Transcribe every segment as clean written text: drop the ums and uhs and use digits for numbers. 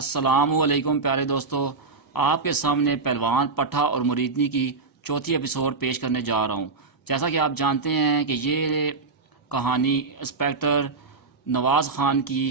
السلام علیکم پیارے دوستو، آپ کے سامنے پہلوان پٹھا اور مریدنی کی چوتھی ایپیسوڈ پیش کرنے جا رہا ہوں۔ جیسا کہ آپ جانتے ہیں کہ یہ کہانی انسپیکٹر نواز خان کی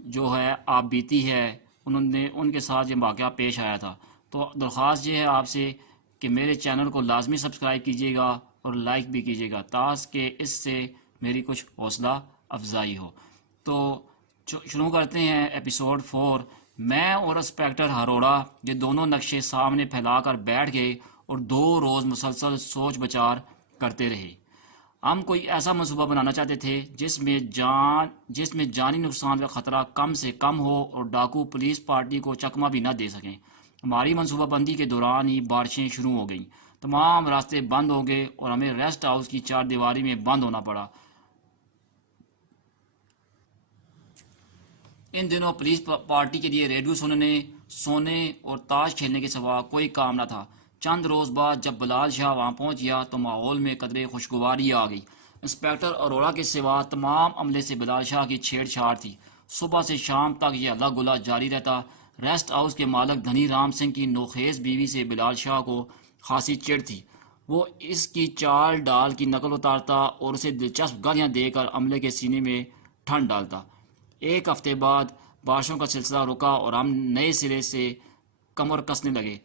جو ہے آپ بیتی ہے، ان کے ساتھ یہ واقعہ پیش آیا تھا۔ تو درخواست یہ ہے آپ سے کہ میرے چینل کو لازمی سبسکرائب کیجیے گا اور لائک بھی کیجیے گا تاکہ اس سے میری کچھ حوصلہ افزائی ہو۔ تو شروع کرتے ہیں ایپیسوڈ 4۔ میں اور انسپیکٹر ہروڑا یہ دونوں نقشے سامنے پھیلا کر بیٹھ گئے اور 2 روز مسلسل سوچ بچار کرتے رہے۔ ہم کوئی ایسا منصوبہ بنانا چاہتے تھے جس میں جانی نقصان کا خطرہ کم سے کم ہو اور ڈاکو پولیس پارٹی کو چکمہ بھی نہ دے سکیں۔ ہماری منصوبہ بندی کے دوران ہی بارشیں شروع ہو گئیں، تمام راستے بند ہو گئے اور ہمیں ریسٹ ہاؤس کی 4 دیواری میں بند ہونا پڑا۔ ان دنوں پولیس پارٹی کے لیے ریڈیو سننے، سونے اور تاش کھیلنے کے سوا کوئی کام نہ تھا۔ چند روز بعد جب بلال شاہ وہاں پہنچ گیا تو ماحول میں قدرے خوشگواری آ گئی۔ انسپیکٹر اروڑا کے سوا تمام عملے سے بلال شاہ کی چھیڑ چھاڑ تھی۔ صبح سے شام تک یہ ہلا گلا جاری رہتا۔ ریسٹ ہاؤس کے مالک دھنی رام سنگھ کی نوخیز بیوی سے بلال شاہ کو خاصی چڑ تھی۔ وہ اس کی چال ڈال کی نقل اتارتا اور اسے دلچسپ گالیاں دے کر عملے کے سینے میں ٹھنڈ ڈالتا۔ ایک ہفتے بعد بارشوں کا سلسلہ رکا اور ہم نئے سرے سے کمر کسنے لگے،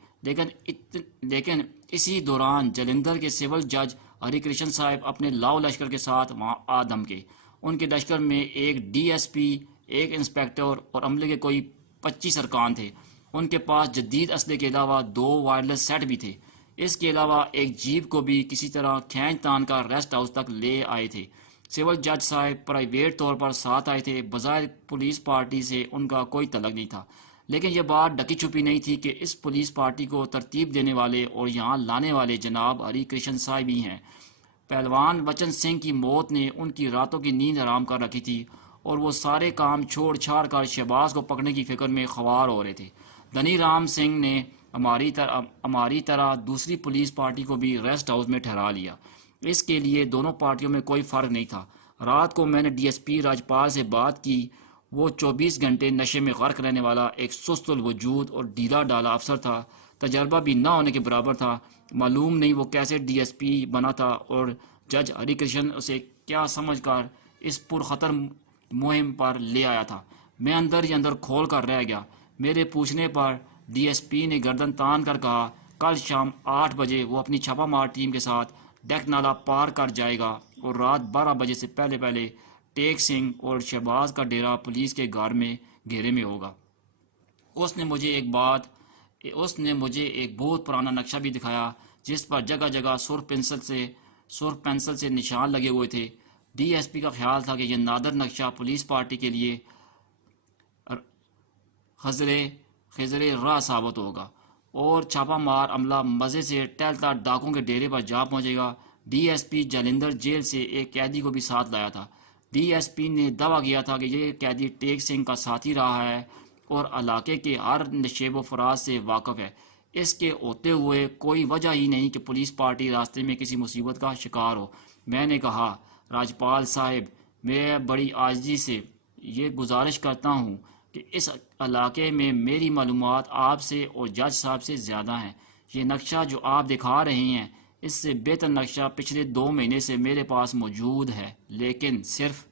لیکن اسی دوران جلندھر کے سول جج ہری کرشن صاحب اپنے لاؤ لشکر کے ساتھ وہاں آ دھمکے۔ ان کے لشکر میں ایک ڈی ایس پی، ایک انسپیکٹر اور عملے کے کوئی 25 ارکان تھے۔ ان کے پاس جدید اسلحے کے علاوہ 2 وائرلیس سیٹ بھی تھے۔ اس کے علاوہ ایک جیپ کو بھی کسی طرح کھینچ تان کر ریسٹ ہاؤس تک لے آئے تھے۔ سول جج صاحب پرائیویٹ طور پر ساتھ آئے تھے، بظاہر پولیس پارٹی سے ان کا کوئی تعلق نہیں تھا، لیکن یہ بات ڈکی چھپی نہیں تھی کہ اس پولیس پارٹی کو ترتیب دینے والے اور یہاں لانے والے جناب ہری کرشن صاحب ہی ہیں۔ پہلوان بچن سنگھ کی موت نے ان کی راتوں کی نیند حرام کر رکھی تھی اور وہ سارے کام چھوڑ چھاڑ کر شہباز کو پکڑنے کی فکر میں خوار ہو رہے تھے۔ دھنی رام سنگھ نے ہماری طرح دوسری پولیس پارٹی کو بھی ریسٹ ہاؤس میں ٹھہرا لیا۔ اس کے لیے دونوں پارٹیوں میں کوئی فرق نہیں تھا۔ رات کو میں نے ڈی ایس پی راجپال سے بات کی۔ وہ 24 گھنٹے نشے میں غرق رہنے والا ایک سست الوجود اور ڈھیلا ڈالا افسر تھا، تجربہ بھی نہ ہونے کے برابر تھا۔ معلوم نہیں وہ کیسے ڈی ایس پی بنا تھا اور جج ہری کرشن اسے کیا سمجھ کر اس پرخطر مہم پر لے آیا تھا۔ میں اندر ہی اندر کھول کر رہ گیا۔ میرے پوچھنے پر ڈی ایس پی نے گردن تان کر کہا، کل شام 8 بجے وہ اپنی چھاپہ مار ٹیم کے ساتھ ڈیک نالا پار کر جائے گا اور رات 12 بجے سے پہلے ٹیک سنگھ اور شہباز کا ڈیرا پولیس کے گھیرے میں ہوگا۔ اس نے مجھے ایک بہت پرانا نقشہ بھی دکھایا جس پر جگہ جگہ سرخ پنسل سے نشان لگے ہوئے تھے۔ ڈی ایس پی کا خیال تھا کہ یہ نادر نقشہ پولیس پارٹی کے لیے خزرے راہ ثابت ہوگا اور چھاپہ مار عملہ مزے سے ٹہلتا ڈاکوں کے ڈیرے پر جا پہنچے گا۔ ڈی ایس پی جلندھر جیل سے ایک قیدی کو بھی ساتھ لایا تھا۔ ڈی ایس پی نے دعویٰ کیا تھا کہ یہ قیدی ٹیک سنگھ کا ساتھی رہا ہے اور علاقے کے ہر نشیب و فراز سے واقف ہے۔ اس کے ہوتے ہوئے کوئی وجہ ہی نہیں کہ پولیس پارٹی راستے میں کسی مصیبت کا شکار ہو۔ میں نے کہا، راجپال صاحب، میں بڑی عاجزی سے یہ گزارش کرتا ہوں کہ اس علاقے میں میری معلومات آپ سے اور جج صاحب سے زیادہ ہیں۔ یہ نقشہ جو آپ دکھا رہے ہیں اس سے بہتر نقشہ پچھلے 2 مہینے سے میرے پاس موجود ہے، لیکن صرف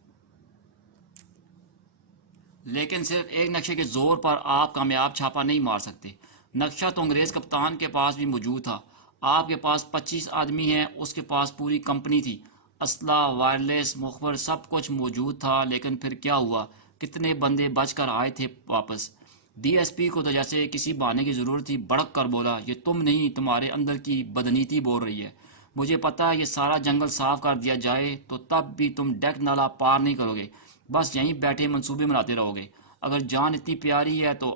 ایک نقشے کے زور پر آپ کامیاب چھاپہ نہیں مار سکتے۔ نقشہ تو انگریز کپتان کے پاس بھی موجود تھا۔ آپ کے پاس 25 آدمی ہیں، اس کے پاس پوری کمپنی تھی، اسلحہ، وائرلیس، مخبر، سب کچھ موجود تھا، لیکن پھر کیا ہوا؟ کتنے بندے بچ کر آئے تھے واپس؟ ڈی ایس پی کو تو جیسے کسی بہانے کی ضرورت تھی، بڑک کر بولا، یہ تم نہیں، تمہارے اندر کی بدنیتی بول رہی ہے۔ مجھے پتا ہے یہ سارا جنگل صاف کر دیا جائے تو تب بھی تم ڈیک نالا پار نہیں کرو گے، بس یہیں بیٹھے منصوبے بناتے رہو گے۔ اگر جان اتنی پیاری ہے تو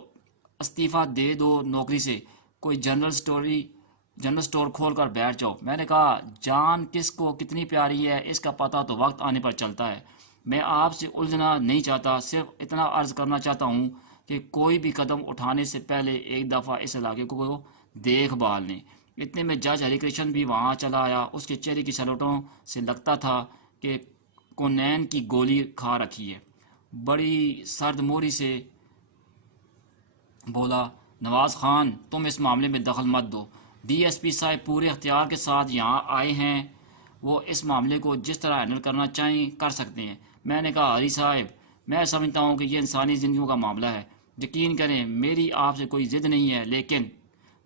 استعفیٰ دے دو نوکری سے، کوئی جنرل سٹور کھول کر بیٹھ جاؤ۔ میں نے کہا، جان کس کو کتنی پیاری ہے اس کا پتہ تو وقت آنے پر چلتا ہے۔ میں آپ سے الجھنا نہیں چاہتا، صرف اتنا عرض کرنا چاہتا ہوں کہ کوئی بھی قدم اٹھانے سے پہلے ایک دفعہ اس علاقے کو دیکھ بھال لیں۔ اتنے میں جج ہری کرشن بھی وہاں چلا آیا۔ اس کے چہرے کی سلوٹوں سے لگتا تھا کہ کونین کی گولی کھا رکھی ہے۔ بڑی سرد موری سے بولا، نواز خان تم اس معاملے میں دخل مت دو، ڈی ایس پی صاحب پورے اختیار کے ساتھ یہاں آئے ہیں، وہ اس معاملے کو جس طرح ہینڈل کرنا چاہیں کر سکتے ہیں۔ میں نے کہا، ہری صاحب میں سمجھتا ہوں کہ یہ انسانی زندگیوں کا معاملہ ہے، یقین کریں میری آپ سے کوئی ضد نہیں ہے، لیکن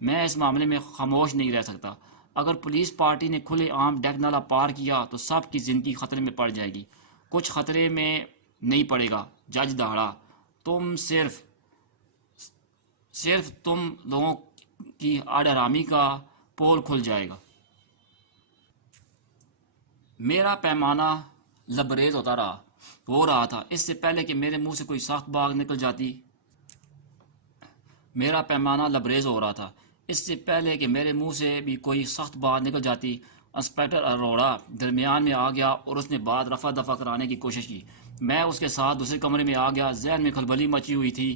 میں اس معاملے میں خاموش نہیں رہ سکتا۔ اگر پولیس پارٹی نے کھلے عام ڈیک نالا پار کیا تو سب کی زندگی خطرے میں پڑ جائے گی۔ کچھ خطرے میں نہیں پڑے گا، جج دہڑا، تم صرف تم لوگوں کی آڑ آرامی کا پول کھل جائے گا۔ میرا پیمانہ لبریز ہو رہا تھا اس سے پہلے کہ میرے منہ سے کوئی سخت بات نکل جاتی۔ میرا پیمانہ لبریز ہو رہا تھا اس سے پہلے کہ میرے منہ سے بھی کوئی سخت بات نکل جاتی۔ انسپکٹر اروڑا درمیان میں آ گیا اور اس نے بات رفع دفع کرانے کی کوشش کی۔ میں اس کے ساتھ دوسرے کمرے میں آ گیا۔ ذہن میں کھلبلی مچی ہوئی تھی۔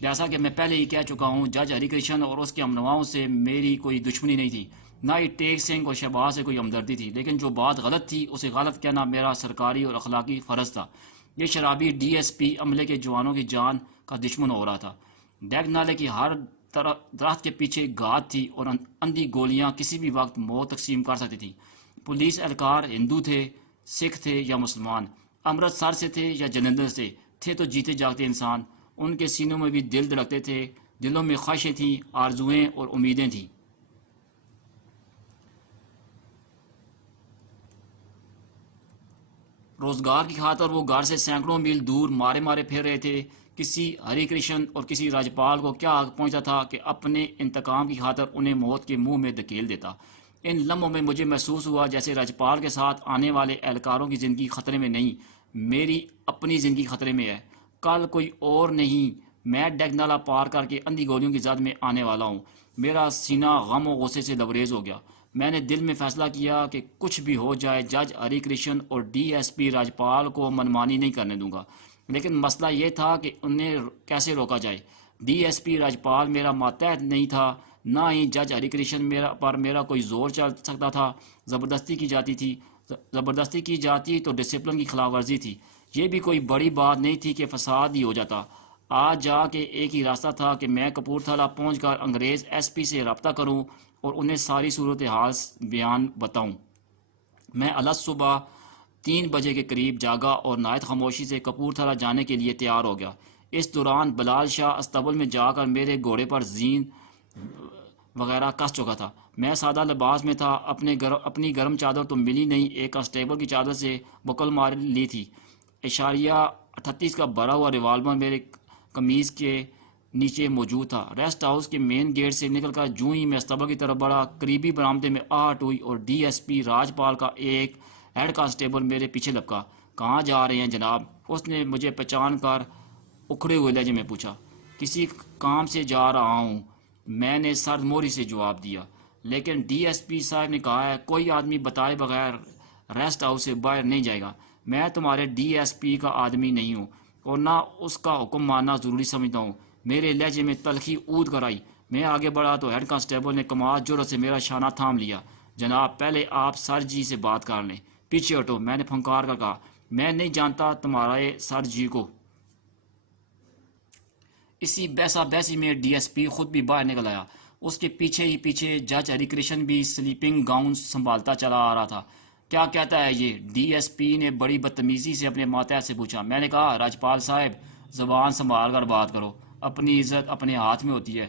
جیسا کہ میں پہلے ہی کہہ چکا ہوں، جج ہری کرشن اور اس کے ہم نواؤں سے میری کوئی دشمنی نہیں تھی، نہ ہی ٹیک سنگھ اور شہباز سے کوئی ہمدردی تھی، لیکن جو بات غلط تھی اسے غلط کہنا میرا سرکاری اور اخلاقی فرض تھا۔ یہ شرابی ڈی ایس پی عملے کے جوانوں کی جان کا دشمن ہو رہا تھا۔ ڈیک نالے کی ہر درخت کے پیچھے گھات تھی اور اندھی گولیاں کسی بھی وقت موت تقسیم کر سکتی تھی۔ پولیس اہلکار ہندو تھے، سکھ تھے یا مسلمان، امرتسر سے تھے یا جلندھر سے تھے تو جیتے جاگتے انسان۔ ان کے سینوں میں بھی دل دھڑکتے تھے، دلوں میں خواہشیں تھیں، آرزوئیں اور امیدیں تھیں۔ روزگار کی خاطر وہ گھر سے سینکڑوں میل دور مارے مارے پھر رہے تھے۔ کسی ہری کرشن اور کسی راجپال کو کیا حق پہنچتا تھا کہ اپنے انتقام کی خاطر انہیں موت کے منہ میں دھکیل دیتا۔ ان لمحوں میں مجھے محسوس ہوا جیسے راجپال کے ساتھ آنے والے اہلکاروں کی زندگی خطرے میں نہیں، میری اپنی زندگی خطرے میں ہے۔ کل کوئی اور نہیں، میں ڈیک نالا پار کر کے اندھی گولیوں کی زد میں آنے والا ہوں۔ میرا سینہ غم و غصے سے لبریز ہو گیا۔ میں نے دل میں فیصلہ کیا کہ کچھ بھی ہو جائے جج ہری کرشن اور ڈی ایس پی راجپال کو منمانی نہیں کرنے دوں گا۔ لیکن مسئلہ یہ تھا کہ انہیں کیسے روکا جائے۔ ڈی ایس پی راجپال میرا ماتحت نہیں تھا، نہ ہی جج ہری کرشن پر میرا کوئی زور چل سکتا تھا۔ زبردستی کی جاتی تو ڈسپلن کی خلاف ورزی تھی، یہ بھی کوئی بڑی بات نہیں تھی کہ فساد ہی ہو جاتا۔ آج جا کے ایک ہی راستہ تھا کہ میں کپورتھلا پہنچ کر انگریز ایس پی سے رابطہ کروں اور انہیں ساری صورتحال بیان بتاؤں۔ میں الگ صبح 3 بجے کے قریب جاگا اور نہایت خاموشی سے کپورتھلا جانے کے لیے تیار ہو گیا۔ اس دوران بلال شاہ استبل میں جا کر میرے گھوڑے پر زین وغیرہ کس چکا تھا۔ میں سادہ لباس میں تھا، اپنی گرم چادر تو ملی نہیں، ایک کانسٹیبل کی چادر سے بکل مار لی تھی۔ اشاریہ 38 کا بھرا ہوا ریوالور میرے قمیض کے نیچے موجود تھا۔ ریسٹ ہاؤس کے مین گیٹ سے نکل کر جوں ہی میں استبل کی طرف بڑھا، قریبی برآمدے میں آہٹ ہوئی اور ڈی ایس پی راجپال کا ایک ہیڈ کانسٹیبل میرے پیچھے لپکا۔ کہاں جا رہے ہیں جناب؟ اس نے مجھے پہچان کر اکھڑے ہوئے لہجے میں پوچھا۔ کسی کام سے جا رہا ہوں، میں نے سرد موری سے جواب دیا۔ لیکن ڈی ایس پی صاحب نے کہا ہے کوئی آدمی بتائے بغیر ریسٹ ہاؤس سے باہر نہیں جائے گا۔ میں تمہارے ڈی ایس پی کا آدمی نہیں ہوں اور نہ اس کا حکم ماننا ضروری سمجھتا ہوں۔ میرے لہجے میں تلخی اود کر آئی۔ میں آگے بڑھا تو ہیڈ کانسٹیبل نے کمال جرأت سے میرا شانہ تھام لیا۔ جناب پہلے آپ سر جی سے بات کر لیں۔ پیچھے ہٹو، میں نے پھنکار کر کہا۔ میں نہیں جانتا تمہارے سر جی کو۔ اسی بحثہ بحثی میں ڈی ایس پی خود بھی باہر نکل آیا۔ اس کے پیچھے ہی پیچھے جج ہری کرشن بھی سلیپنگ گاؤن سنبھالتا چلا آ رہا تھا۔ کیا کہتا ہے یہ؟ ڈی ایس پی نے بڑی بدتمیزی سے اپنے ماتحت سے پوچھا۔ میں نے کہا، راجپال صاحب زبان سنبھال کر بات کرو، اپنی عزت اپنے ہاتھ میں ہوتی ہے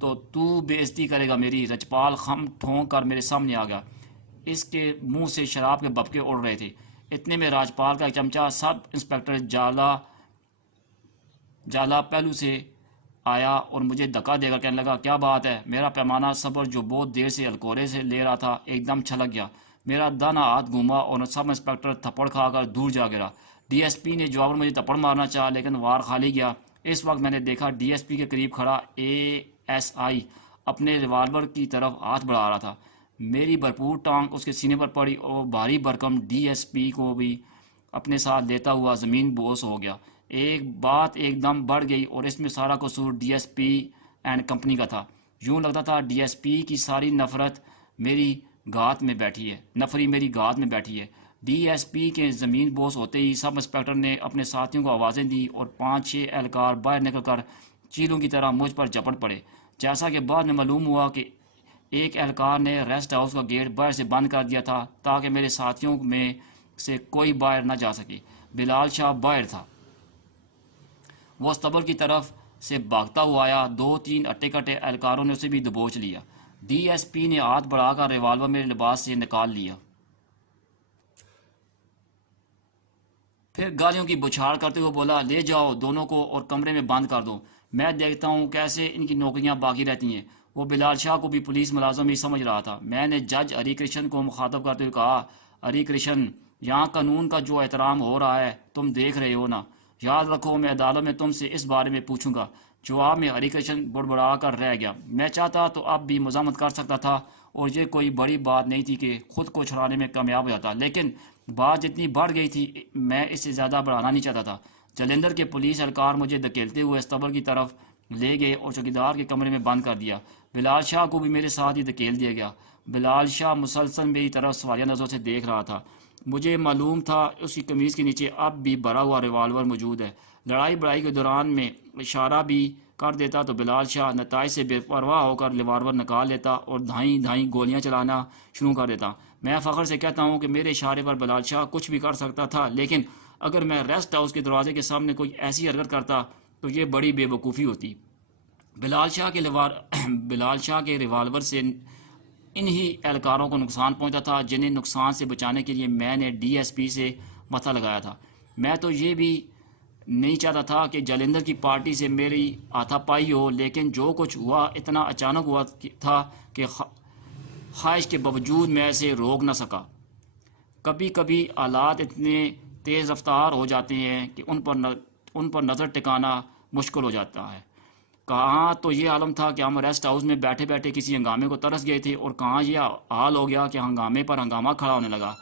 تو بے عزتی کرے گا میری؟ راجپال خم ٹھونک کر میرے سامنے آ گیا۔ اس کے منہ سے شراب کے ببکے اڑ رہے تھے۔ اتنے میں راجپال کا ایک چمچہ سب انسپکٹر جالا پہلو سے آیا اور مجھے دھکا دے کر کہنے لگا، کیا بات ہے؟ میرا پیمانہ صبر جو بہت دیر سے ہلکورے سے لے رہا تھا ایک دم چھلک گیا۔ میرا دانا ہاتھ گھوما اور سب انسپکٹر تھپڑ کھا کر دور جا گرا۔ ڈی ایس پی نے جواب مجھے تھپڑ مارنا چاہا لیکن وار خالی گیا۔ اس وقت میں نے دیکھا ڈی ایس پی کے قریب کھڑا اے ایس آئی اپنے ریوالور کی طرف ہاتھ بڑھا رہا تھا۔ میری بھرپور ٹانگ اس کے سینے پر پڑی اور بھاری بھرکم ڈی ایس پی کو بھی اپنے ساتھ لیتا ہوا زمین بوس ہو گیا۔ بات ایک دم بڑھ گئی اور اس میں سارا قصور ڈی ایس پی اینڈ کمپنی کا تھا۔ یوں لگتا تھا ڈی ایس پی کی ساری نفری میری گات میں بیٹھی ہے۔ ڈی ایس پی کے زمین بوس ہوتے ہی سب انسپکٹر نے اپنے ساتھیوں کو آوازیں دی اور 5-6 اہلکار باہر نکل کر چیلوں کی طرح مجھ پر جپٹ پڑے، جیسا کہ بعد میں معلوم ہوا کہ ایک اہلکار نے ریسٹ ہاؤس کا گیٹ باہر سے بند کر دیا تھا تاکہ میرے ساتھیوں میں سے کوئی باہر نہ جا سکے۔ بلال شاہ باہر تھا، وہ استبل کی طرف سے بھاگتا ہوا آیا، 2-3 اٹے کٹے اہلکاروں نے اسے بھی دبوچ لیا۔ ڈی ایس پی نے ہاتھ بڑھا کر ریوالور میرے لباس سے نکال لیا، پھر گالیوں کی بچھاڑ کرتے ہوئے بولا، لے جاؤ دونوں کو اور کمرے میں بند کر دو، میں دیکھتا ہوں کیسے ان کی نوکریاں باقی رہتی ہیں۔ وہ بلال شاہ کو بھی پولیس ملازم ہی سمجھ رہا تھا۔ میں نے جج ہری کرشن کو مخاطب کرتے ہوئے کہا، ہری کرشن، یہاں قانون کا جو احترام ہو رہا ہے تم دیکھ رہے ہو نا، یاد رکھو میں عدالت میں تم سے اس بارے میں پوچھوں گا۔ جواب میں ہری کرشن بڑبڑا کر رہ گیا۔ میں چاہتا تو اب بھی مزاحمت کر سکتا تھا اور یہ کوئی بڑی بات نہیں تھی کہ خود کو چھڑانے میں کامیاب ہو جاتا، لیکن بات جتنی بڑھ گئی تھی میں اس سے زیادہ بڑھانا نہیں چاہتا تھا۔ جلندر کے پولیس اہلکار مجھے دھکیلتے ہوئے استبل کی طرف لے گئے اور چوکیدار کے کمرے میں بند کر دیا۔ بلال شاہ کو بھی میرے ساتھ ہی دھکیل دیا گیا۔ بلال شاہ مسلسل میری طرف سوالیہ نظروں سے دیکھ رہا تھا۔ مجھے معلوم تھا اس کی قمیض کے نیچے اب بھی بھرا ہوا ریوالور موجود ہے۔ لڑائی بڑائی کے دوران میں اشارہ بھی کر دیتا تو بلال شاہ نتائج سے بے پرواہ ہو کر ریوالور نکال لیتا اور دھائیں دھائیں گولیاں چلانا شروع کر دیتا۔ میں فخر سے کہتا ہوں کہ میرے اشارے پر بلال شاہ کچھ بھی کر سکتا تھا، لیکن اگر میں ریسٹ ہاؤس کے دروازے کے سامنے کوئی ایسی حرکت کرتا تو یہ بڑی بے وقوفی ہوتی۔ بلال شاہ کے ریوالور سے انہی اہلکاروں کو نقصان پہنچتا تھا جنہیں نقصان سے بچانے کے لیے میں نے ڈی ایس پی سے متھا لگایا تھا۔ میں تو یہ بھی نہیں چاہتا تھا کہ جلندر کی پارٹی سے میری ہاتھا پائی ہو، لیکن جو کچھ ہوا اتنا اچانک ہوا تھا کہ خواہش کے باوجود میں اسے روک نہ سکا۔ کبھی کبھی حالات اتنے تیز رفتار ہو جاتے ہیں کہ ان پر نظر ٹکانا مشکل ہو جاتا ہے۔ کہاں تو یہ عالم تھا کہ ہم ریسٹ ہاؤس میں بیٹھے بیٹھے کسی ہنگامے کو ترس گئے تھے، اور کہاں یہ حال ہو گیا کہ ہنگامے پر ہنگامہ کھڑا ہونے لگا۔